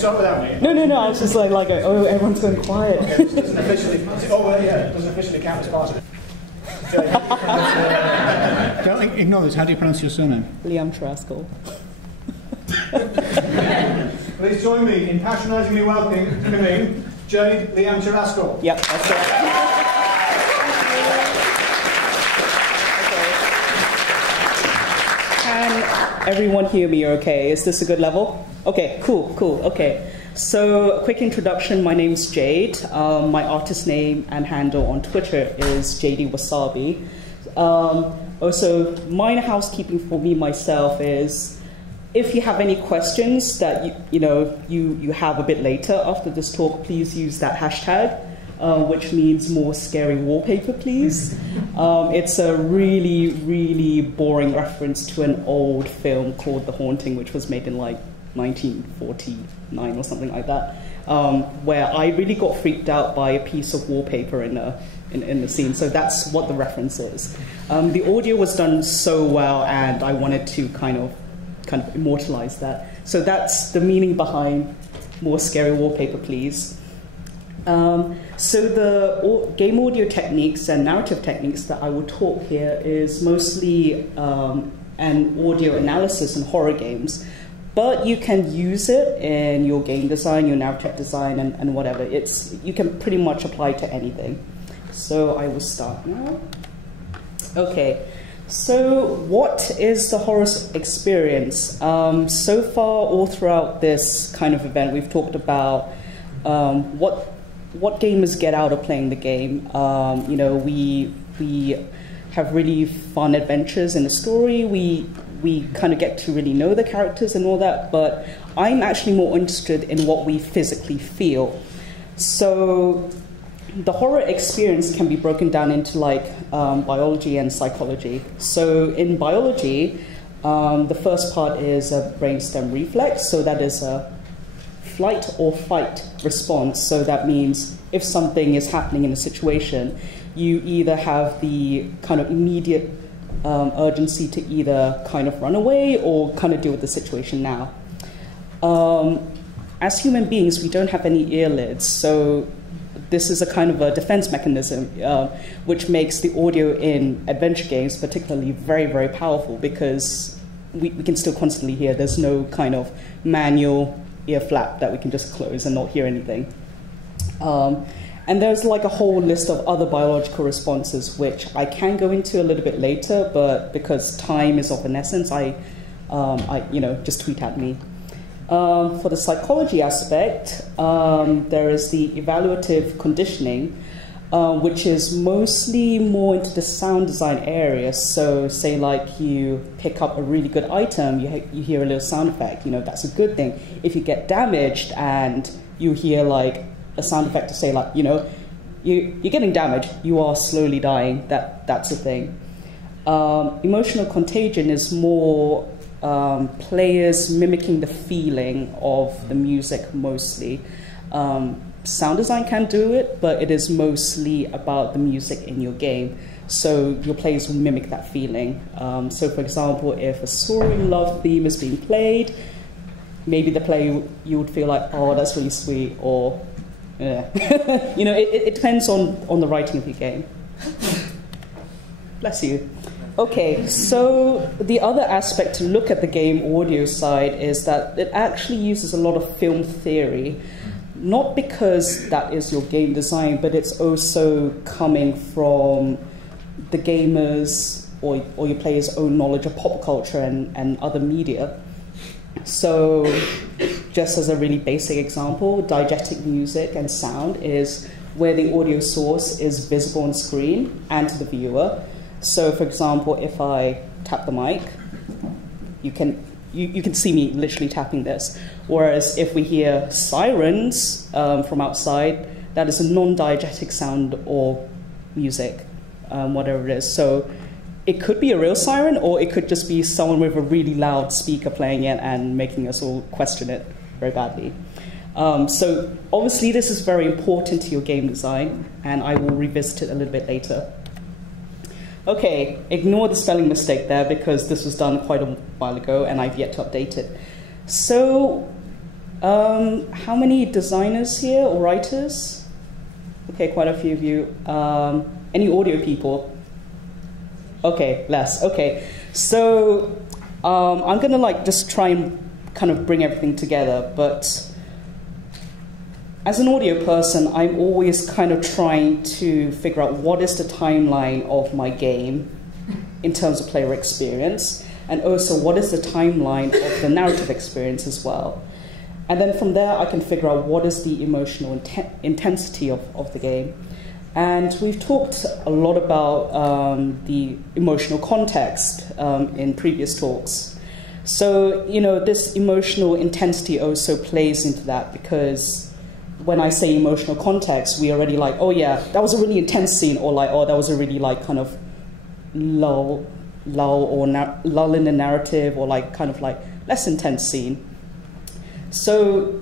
start without me? No. I was just like oh, everyone's going quiet. Okay, it doesn't officially. Oh, well, yeah, it doesn't officially count as part of it. Don't ignore this. How do you pronounce your surname? Leamcharaskul. Please join me in patronisingly welcoming Jade Leamcharaskul. Yep, that's right. Can everyone hear me okay? Is this a good level? Okay, cool, okay. So, a quick introduction. My name's Jade. My artist name and handle on Twitter is JD Wasabi. Also, minor housekeeping for me myself is, if you have any questions that you have a bit later after this talk, please use that hashtag, which means more scary wallpaper, please. It's a really, really boring reference to an old film called The Haunting, which was made in like 1949 or something like that, where I really got freaked out by a piece of wallpaper in the scene. So that's what the reference is. The audio was done so well, and I wanted to kind of immortalize that. So that's the meaning behind more scary wallpaper, please. So the game audio techniques and narrative techniques that I will talk here is mostly an audio analysis in horror games, but you can use it in your game design, your narrative design, and whatever. You can pretty much apply to anything. So I will start now. Okay. So what is the horror experience? So far, all throughout this kind of event, we've talked about what gamers get out of playing the game. We have really fun adventures in the story. We kind of get to really know the characters and all that, but I'm actually more interested in what we physically feel. So the horror experience can be broken down into biology and psychology. So in biology, the first part is a brainstem reflex. So that is a flight or fight response. So that means if something is happening in a situation, you either have the kind of immediate urgency to either kind of run away or kind of deal with the situation now. As human beings, we don't have any earlids, so this is a kind of a defense mechanism, which makes the audio in adventure games particularly very, very powerful, because we can still constantly hear. There's no kind of manual ear flap that we can just close and not hear anything. And there's like a whole list of other biological responses, which I can go into a little bit later, but because time is of an essence, I just tweet at me. For the psychology aspect, there is the evaluative conditioning, which is mostly more into the sound design area. So say like you pick up a really good item, you hear a little sound effect, that's a good thing. If you get damaged and you hear like a sound effect to say like, you're getting damaged, you are slowly dying, that's a thing. Emotional contagion is more players mimicking the feeling of the music mostly. Sound design can do it, but it is mostly about the music in your game. So your players will mimic that feeling. So for example, if a soaring love theme is being played, maybe the player, you would feel like, oh, that's really sweet, or it depends on the writing of your game. Bless you. Okay, so the other aspect to look at the game audio side is that it actually uses a lot of film theory, not because that is your game design, but it's also coming from the gamers or your players' own knowledge of pop culture and other media. So just as a really basic example, diegetic music and sound is where the audio source is visible on screen and to the viewer. So for example, if I tap the mic, you can see me literally tapping this. Whereas if we hear sirens from outside, that is a non-diegetic sound or music, whatever it is. So it could be a real siren, or it could just be someone with a really loud speaker playing it and making us all question it very badly. So obviously this is very important to your game design, and I will revisit it a little bit later. Okay, ignore the spelling mistake there, because this was done quite a while ago and I've yet to update it. So How many designers here or writers? Okay, quite a few of you. Any audio people? Okay, less. Okay, so I'm gonna like just try and kind of bring everything together, but as an audio person, I'm always kind of trying to figure out what is the timeline of my game in terms of player experience, and also what is the timeline of the narrative experience as well. And then from there, I can figure out what is the emotional intensity of the game. And we've talked a lot about the emotional context in previous talks. So, you know, this emotional intensity also plays into that, because when I say emotional context, we already like, oh yeah, that was a really intense scene, or like, oh, that was a really like kind of lull in the narrative, or like kind of like less intense scene. So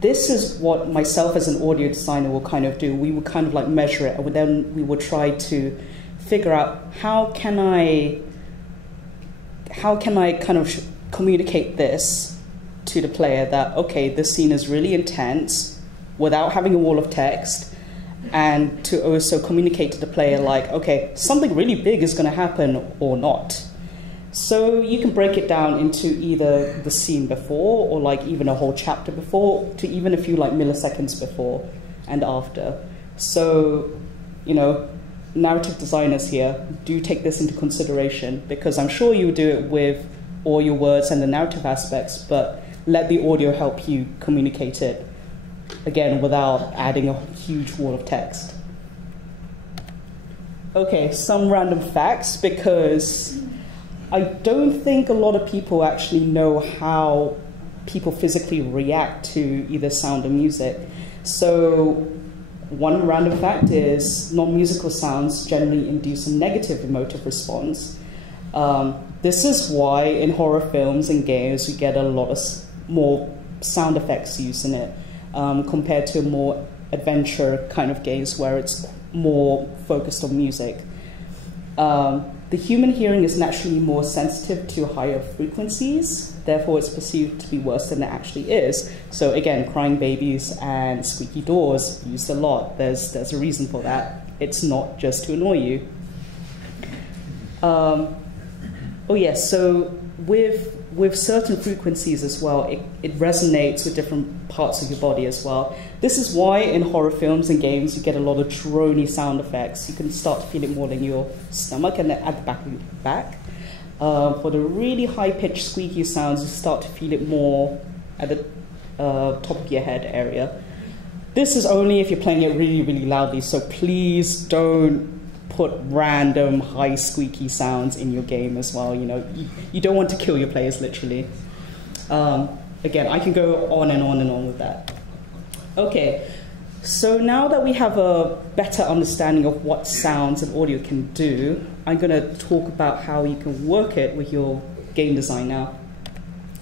this is what myself as an audio designer will kind of do. We would kind of like measure it, and then we would try to figure out how can I kind of communicate this to the player that, okay, this scene is really intense without having a wall of text, and to also communicate to the player like, okay, something really big is going to happen or not. So you can break it down into either the scene before, or like even a whole chapter before, to even a few like milliseconds before and after. So, you know, narrative designers here, do take this into consideration, because I'm sure you do it with all your words and the narrative aspects, but let the audio help you communicate it, again, without adding a huge wall of text. Okay, some random facts, because I don't think a lot of people actually know how people physically react to either sound or music. So one random fact is non-musical sounds generally induce a negative emotive response. This is why in horror films and games you get a lot of more sound effects used in it, compared to more adventure kind of games where it's more focused on music. The human hearing is naturally more sensitive to higher frequencies, therefore it's perceived to be worse than it actually is. So again, crying babies and squeaky doors used a lot. There's a reason for that. It's not just to annoy you. Oh yes, so with certain frequencies as well, it resonates with different parts of your body as well. This is why in horror films and games you get a lot of drony sound effects. You can start to feel it more in your stomach and at the back of your back. For the really high-pitched squeaky sounds, you start to feel it more at the top of your head area. This is only if you're playing it really, really loudly, so please don't put random high squeaky sounds in your game as well. You know, you don't want to kill your players, literally. Again, I can go on and on and on with that. Okay, so now that we have a better understanding of what sounds and audio can do, I'm going to talk about how you can work it with your game design now.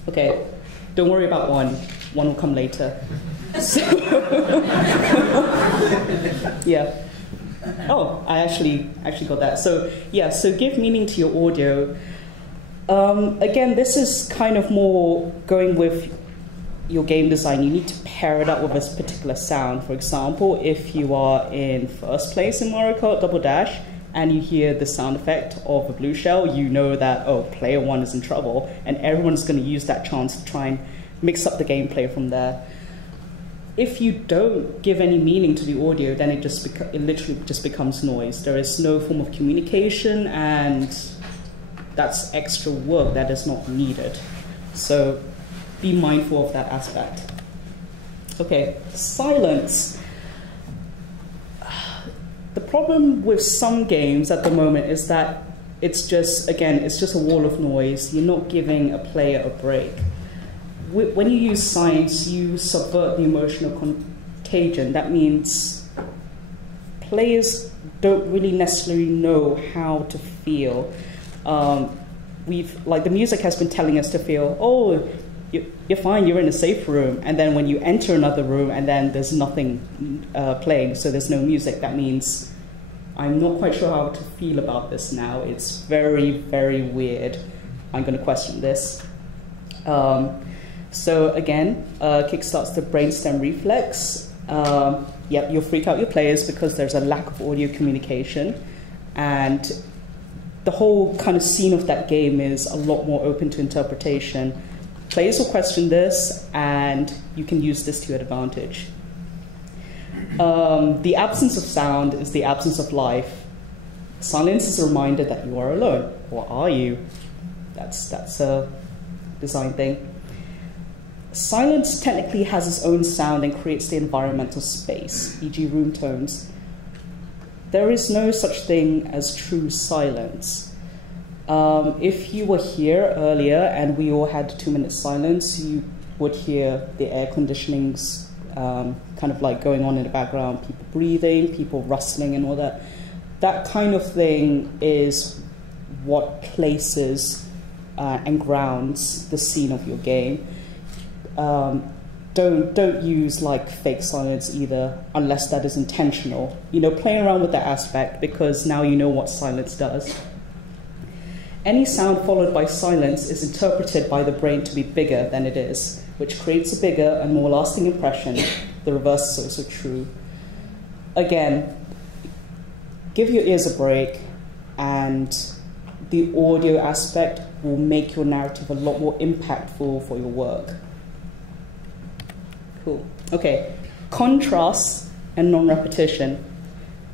Okay, don't worry about one. One will come later. So yeah. Oh, I actually got that. So yeah, so give meaning to your audio. Again, this is kind of more going with your game design. You need to pair it up with a particular sound. For example, if you are in first place in Mario Kart Double Dash and you hear the sound effect of a blue shell, you know that, oh, player one is in trouble, and everyone's going to use that chance to try and mix up the gameplay from there. If you don't give any meaning to the audio, then it literally just becomes noise. There is no form of communication, and that's extra work that is not needed. So be mindful of that aspect. Okay, silence. The problem with some games at the moment is that it's just a wall of noise. You're not giving a player a break. When you use silence, you subvert the emotional contagion. That means players don't really necessarily know how to feel. The music has been telling us to feel, oh, you're fine, you're in a safe room. And then when you enter another room and then there's nothing playing, so there's no music, that means I'm not quite sure how to feel about this now. It's very, very weird. I'm going to question this. So again, kickstarts the brainstem reflex. Yep, you'll freak out your players because there's a lack of audio communication, and the whole kind of scene of that game is a lot more open to interpretation. Players will question this, and you can use this to your advantage. The absence of sound is the absence of life. Silence is a reminder that you are alone, or are you? That's a design thing. Silence technically has its own sound and creates the environmental space, e.g. room tones. There is no such thing as true silence. If you were here earlier and we all had 2-minute silence, you would hear the air conditionings kind of like going on in the background, people breathing, people rustling and all that. That kind of thing is what places and grounds the scene of your game. Don't use like fake silence either, unless that is intentional. You know, playing around with that aspect, because now you know what silence does. Any sound followed by silence is interpreted by the brain to be bigger than it is, which creates a bigger and more lasting impression. The reverse is also true. Again, give your ears a break, and the audio aspect will make your narrative a lot more impactful for your work. Cool. Okay. Contrast and non-repetition.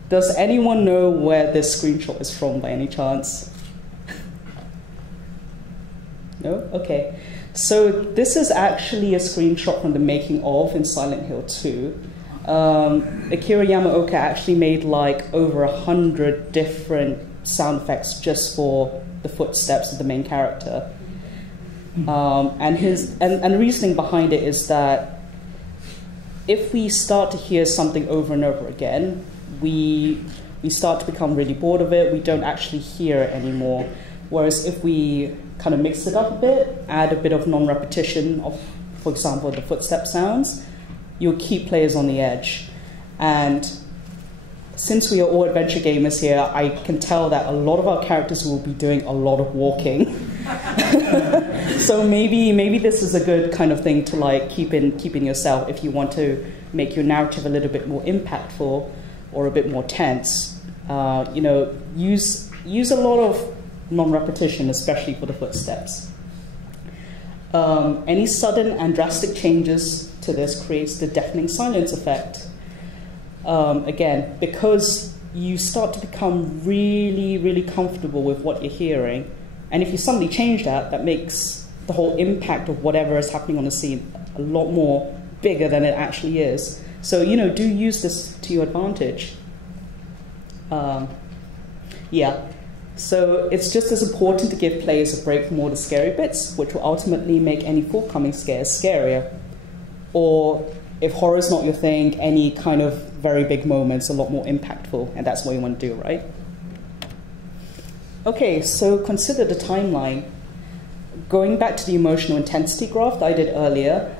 Does anyone know where this screenshot is from by any chance? No? Okay. So this is actually a screenshot from the making of in Silent Hill 2. Akira Yamaoka actually made like over 100 different sound effects just for the footsteps of the main character. And the reasoning behind it is that if we start to hear something over and over again, we start to become really bored of it. We don't actually hear it anymore. Whereas if we kind of mix it up a bit, add a bit of non-repetition of, for example, the footstep sounds, you'll keep players on the edge. And since we are all adventure gamers here, I can tell that a lot of our characters will be doing a lot of walking. So maybe this is a good kind of thing to like keep in yourself if you want to make your narrative a little bit more impactful or a bit more tense. You know, use a lot of non-repetition, especially for the footsteps. Any sudden and drastic changes to this creates the deafening silence effect. Again, because you start to become really, really comfortable with what you're hearing, and if you suddenly change that, that makes the whole impact of whatever is happening on the scene a lot more bigger than it actually is. So, you know, do use this to your advantage. Yeah. So it's just as important to give players a break from all the scary bits, which will ultimately make any forthcoming scares scarier. Or, if horror's not your thing, any kind of very big moments a lot more impactful, and that's what you want to do, right? Okay, so consider the timeline. Going back to the emotional intensity graph that I did earlier,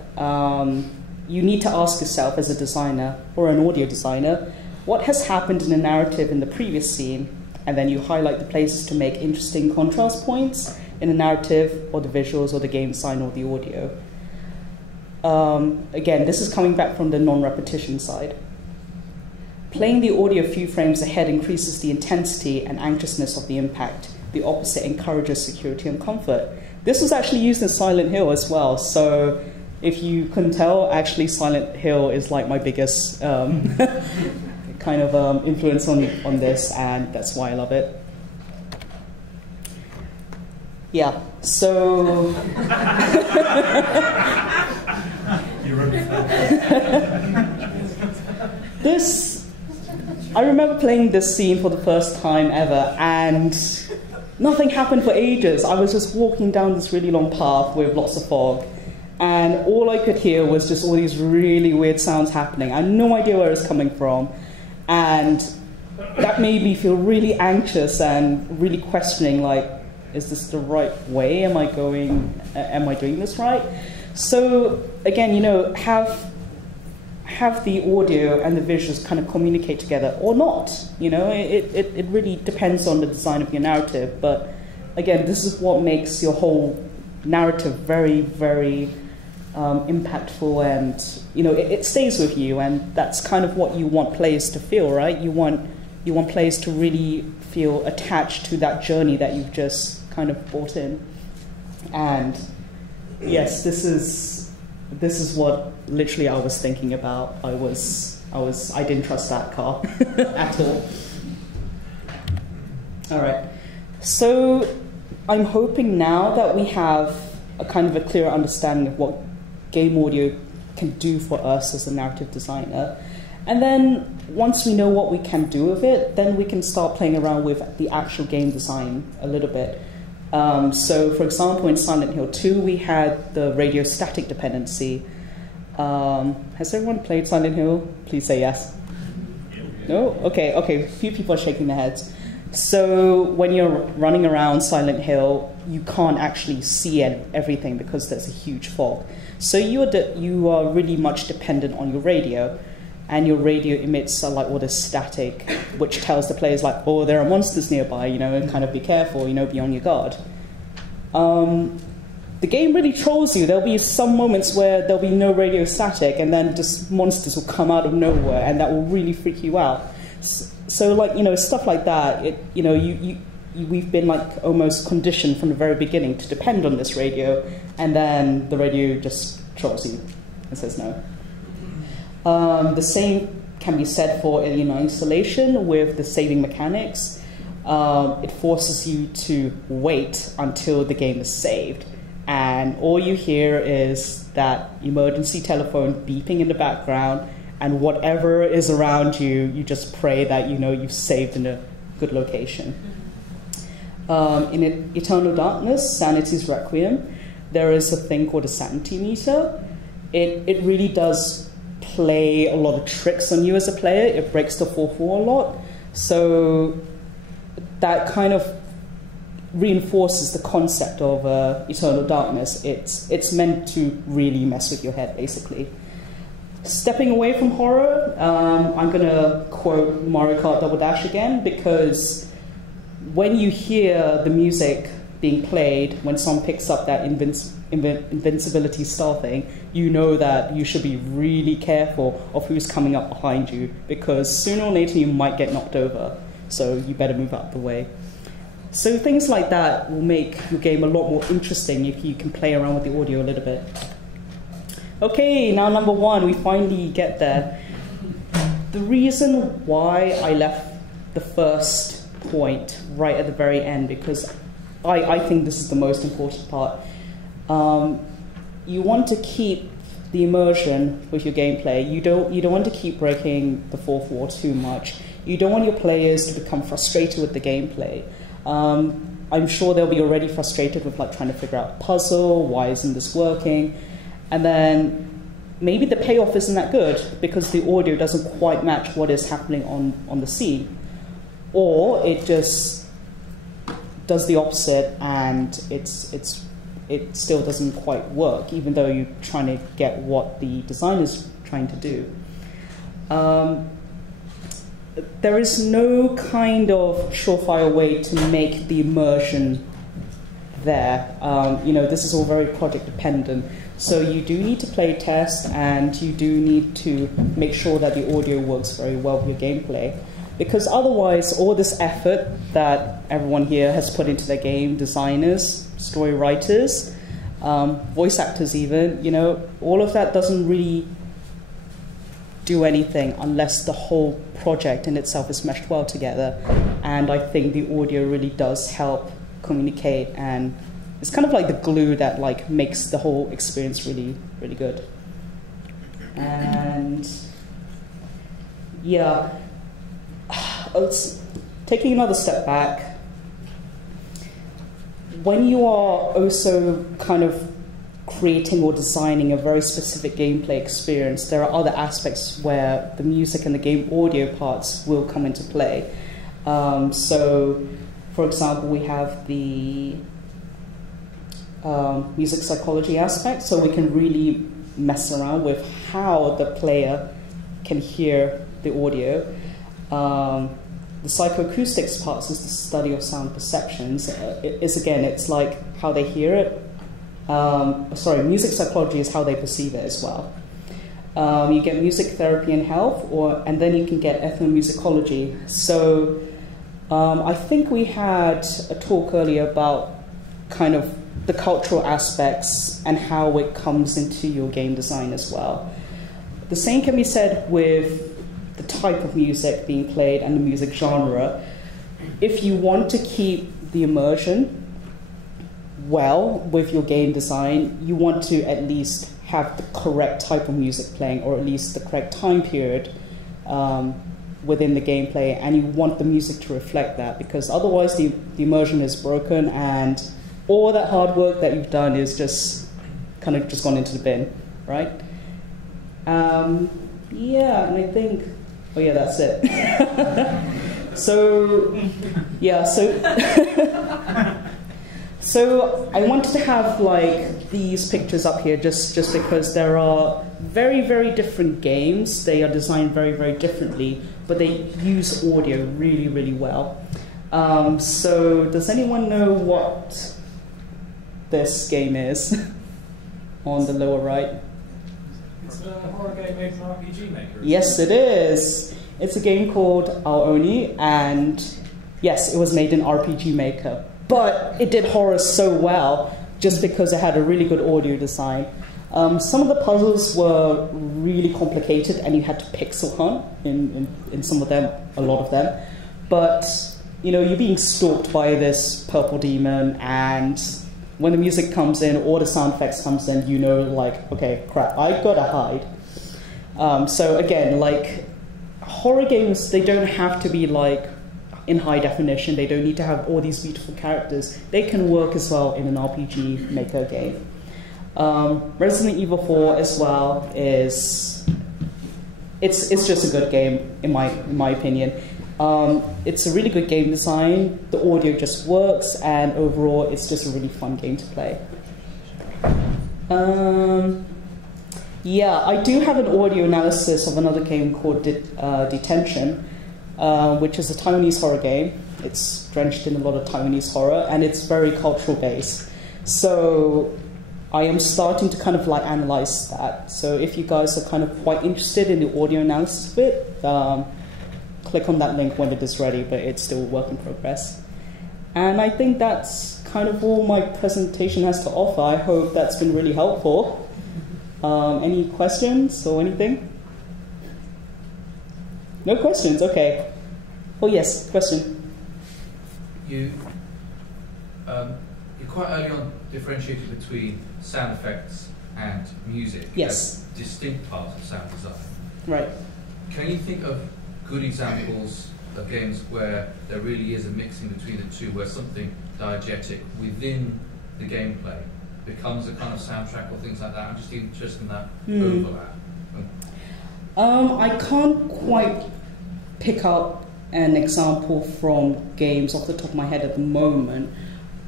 you need to ask yourself as a designer, or an audio designer, what has happened in the narrative in the previous scene? And then you highlight the places to make interesting contrast points in the narrative, or the visuals, or the game design, or the audio. Again, this is coming back from the non-repetition side. Playing the audio a few frames ahead increases the intensity and anxiousness of the impact. The opposite encourages security and comfort. This was actually used in Silent Hill as well, so if you couldn't tell, actually Silent Hill is like my biggest kind of influence on this, and that's why I love it. Yeah, so... I remember playing this scene for the first time ever, and nothing happened for ages. I was just walking down this really long path with lots of fog, and all I could hear was just all these really weird sounds happening. I had no idea where it was coming from, and that made me feel really anxious and really questioning, like, is this the right way? Am I doing this right? So again, you know, have the audio and the visuals kind of communicate together, or not. You know, it really depends on the design of your narrative. But again, this is what makes your whole narrative very, very impactful, and it stays with you, and that's kind of what you want players to feel, right? You want players to really feel attached to that journey that you've just kind of brought in. And yes, this is what literally I was thinking about. I didn't trust that car at all. All right, so I'm hoping now that we have a kind of a clearer understanding of what game audio can do for us as a narrative designer. And then once we know what we can do with it, then we can start playing around with the actual game design a little bit. So for example, in Silent Hill 2, we had the radio static dependency. Has everyone played Silent Hill? Please say yes. No? Okay, a few people are shaking their heads. So when you're running around Silent Hill, you can't actually see everything because there's a huge fog. So you are really much dependent on your radio, and your radio emits like all this static, which tells the players like, oh, there are monsters nearby, and kind of be careful, be on your guard. The game really trolls you. There'll be some moments where there'll be no radio static, and then just monsters will come out of nowhere, and that will really freak you out. So like, stuff like that, we've been like almost conditioned from the very beginning to depend on this radio, and then the radio just trolls you and says no. The same can be said for Alien Isolation with the saving mechanics. It forces you to wait until the game is saved, and all you hear is that emergency telephone beeping in the background, and whatever is around you, you just pray that you've saved in a good location. In Eternal Darkness, Sanity's Requiem, there is a thing called a sanity meter. It really does play a lot of tricks on you as a player. It breaks the fourth wall a lot. So that kind of reinforces the concept of Eternal Darkness. It's meant to really mess with your head, basically. Stepping away from horror, I'm going to quote Mario Kart Double Dash again, because when you hear the music being played, when someone picks up that invincibility star thing, you know that you should be really careful of who's coming up behind you, because sooner or later you might get knocked over, so you better move out of the way. So things like that will make your game a lot more interesting if you can play around with the audio a little bit. Okay, now number one, we finally get there. The reason why I left the first point right at the very end, because I think this is the most important part. You want to keep the immersion with your gameplay. You don't want to keep breaking the fourth wall too much. You don't want your players to become frustrated with the gameplay. I'm sure they'll be already frustrated with like trying to figure out a puzzle, why isn't this working? And then maybe the payoff isn't that good because the audio doesn't quite match what is happening on the scene. Or it just does the opposite and it still doesn't quite work, even though you're trying to get what the designer's trying to do. There is no kind of surefire way to make the immersion there. This is all very project dependent. So you do need to play test, and you do need to make sure that the audio works very well with your gameplay. Because otherwise, all this effort that everyone here has put into their game, designers, story writers, voice actors even, all of that doesn't really do anything unless the whole project in itself is meshed well together. And I think the audio really does help communicate, and it's kind of like the glue that like makes the whole experience really, really good. And yeah, taking another step back, when you are also kind of creating or designing a very specific gameplay experience, there are other aspects where the music and the game audio parts will come into play. So, for example, we have the music psychology aspect, so we can really mess around with how the player can hear the audio. The psychoacoustics parts is the study of sound perceptions. It's like how they hear it, Music psychology is how they perceive it as well. You get music therapy and health, and then you can get ethnomusicology. So I think we had a talk earlier about kind of the cultural aspects and how it comes into your game design as well. The same can be said with the type of music being played and the music genre. If you want to keep the immersion well with your game design, you want to at least have the correct type of music playing, or at least the correct time period within the gameplay, and you want the music to reflect that, because otherwise the immersion is broken and all that hard work that you've done is just kind of just gone into the bin, right? Yeah, and I think, oh yeah, that's it. So I wanted to have like these pictures up here just because there are very, very different games. They are designed very, very differently, but they use audio really, really well. So does anyone know what this game is on the lower right? It's a horror game made from RPG Maker. Yes, it is. It's a game called Our Oni, and yes, it was made in RPG Maker. But it did horror so well just because it had a really good audio design. Some of the puzzles were really complicated, and you had to pixel hunt in some of them, a lot of them. But you know, you're being stalked by this purple demon, and when the music comes in or the sound effects comes in, you know, like, okay, crap, I gotta hide. So again, like, horror games, they don't have to be like in high definition. They don't need to have all these beautiful characters. They can work as well in an RPG Maker game. Resident Evil 4 as well is, it's just a good game in my opinion. It's a really good game design, the audio just works, and overall it's just a really fun game to play. Yeah, I do have an audio analysis of another game called Detention, which is a Taiwanese horror game. It's drenched in a lot of Taiwanese horror, and it's very cultural based. So I am starting to kind of like analyze that. So if you guys are kind of quite interested in the audio analysis bit, click on that link when it is ready, but it's still a work in progress. And I think that's kind of all my presentation has to offer. I hope that's been really helpful. Any questions or anything? No questions? Okay. Oh yes, question. You quite early on differentiated between sound effects and music. Yes. As distinct parts of sound design. Right. Can you think of good examples of games where there really is a mixing between the two, where something diegetic within the gameplay becomes a kind of soundtrack or things like that? I'm just interested in that overlap. I can't quite pick up an example from games off the top of my head at the moment,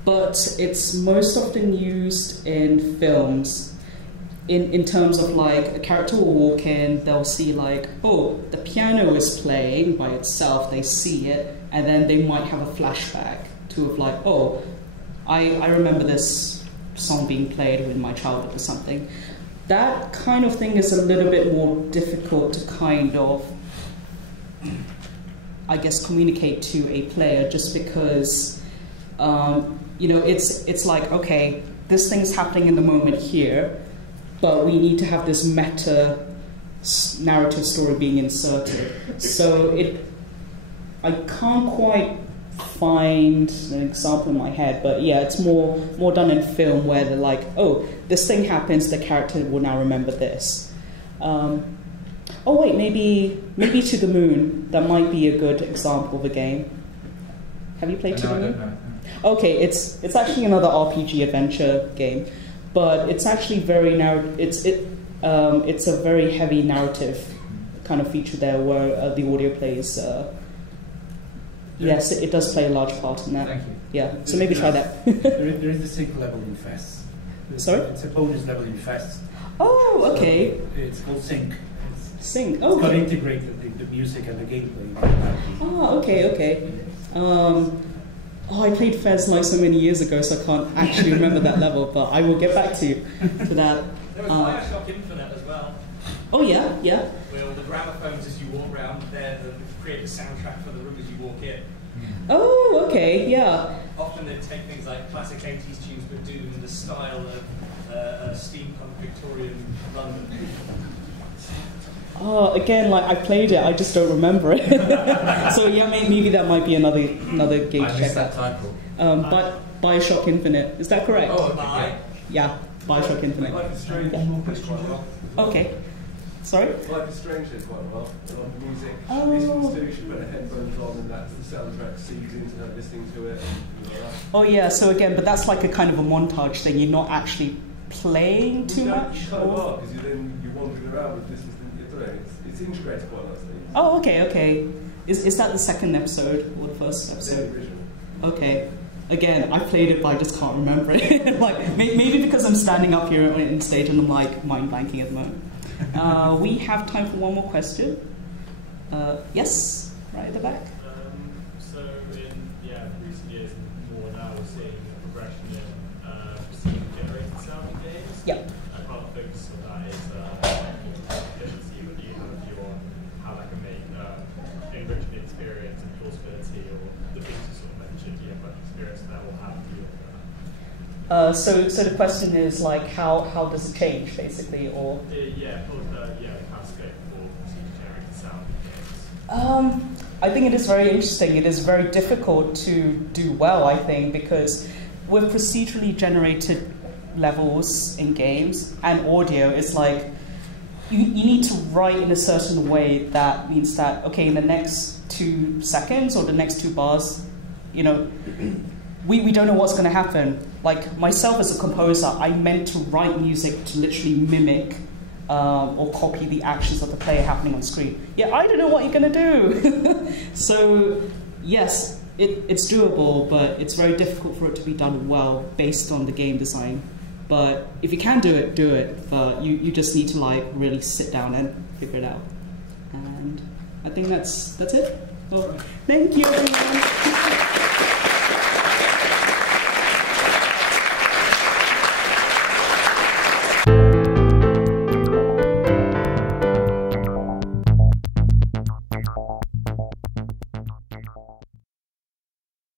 but it's most often used in films. In terms of like a character will walk in, they'll see like, oh, the piano is playing by itself, they see it, and then they might have a flashback to of like, oh, I remember this song being played in my childhood or something. That kind of thing is a little bit more difficult to kind of, I guess, communicate to a player, just because, you know, it's like, okay, this thing's happening in the moment here, but we need to have this meta narrative story being inserted. So I can't quite find an example in my head, but yeah, it's more done in film, where they're like, oh, this thing happens, the character will now remember this. Oh wait, maybe To the Moon, that might be a good example of a game. Have you played To the Moon? No. Okay, it's actually another RPG adventure game, but it's actually very it's a very heavy narrative kind of feature there, where the audio plays. Yes, it does play a large part in that. Thank you. Yeah, so maybe try that. there is the sync level in Fest. Sorry? It's a bonus level in Fest. Oh, okay. So it's called Sync. Sync. It's Oh, got okay. integrated the music and the gameplay. Ah, okay. Oh, I played Fez like so many years ago, so I can't actually remember that level, but I will get back to you to that. There was Bioshock Infinite as well. Oh yeah, yeah. Where all the gramophones as you walk around, they're the create a soundtrack for the room as you walk in. Oh, okay, yeah. Often they take things like classic 80s tunes, but do them in the style of steampunk Victorian London. Oh, again, like I played it, I just don't remember it. So yeah, maybe that might be another game to I check missed that out. title. But Bioshock Infinite, is that correct? Oh, okay. Yeah, Bioshock Infinite. Life is Strange Yeah. plays quite well. Okay. Sorry? Life is Strange plays quite well. A lot of music. Oh. Listens to, she put her headphones on and that's the soundtrack seeds into her listening to it. And like that. Oh yeah, so again, but that's like a kind of a montage thing. You're not actually playing too much? You kind of are, because you're wandering around with listening to it's integrated quite nicely. Oh, okay. Is that the second episode or the first episode? Okay. Again, I played it, but I just can't remember it. Like maybe because I'm standing up here on stage and I'm like mind blanking at the moment. We have time for one more question. Yes, right at the back. So in recent years, more now we're seeing a progression in procedure-generated sound in games. Yeah. And part of the focus of that is efficiency. But do you have a view on how that can make enrich the experience and plausibility, or the things you sort of mentioned? Do you have much experience that will have you? So the question is like how does it change basically, or? The cascade for procedure-generated sound in games. I think it is very interesting. It is very difficult to do well, I think, because with procedurally generated levels in games and audio, it's like you need to write in a certain way that means that, okay, in the next 2 seconds or the next 2 bars, you know, we don't know what's going to happen. Like myself as a composer, I meant to write music to literally mimic or copy the actions of the player happening on screen. Yeah, I don't know what you're going to do. So yes, it's doable, but it's very difficult for it to be done well based on the game design. But if you can do it, do it. But you just need to like really sit down and figure it out. And I think that's it. Well, thank you everyone.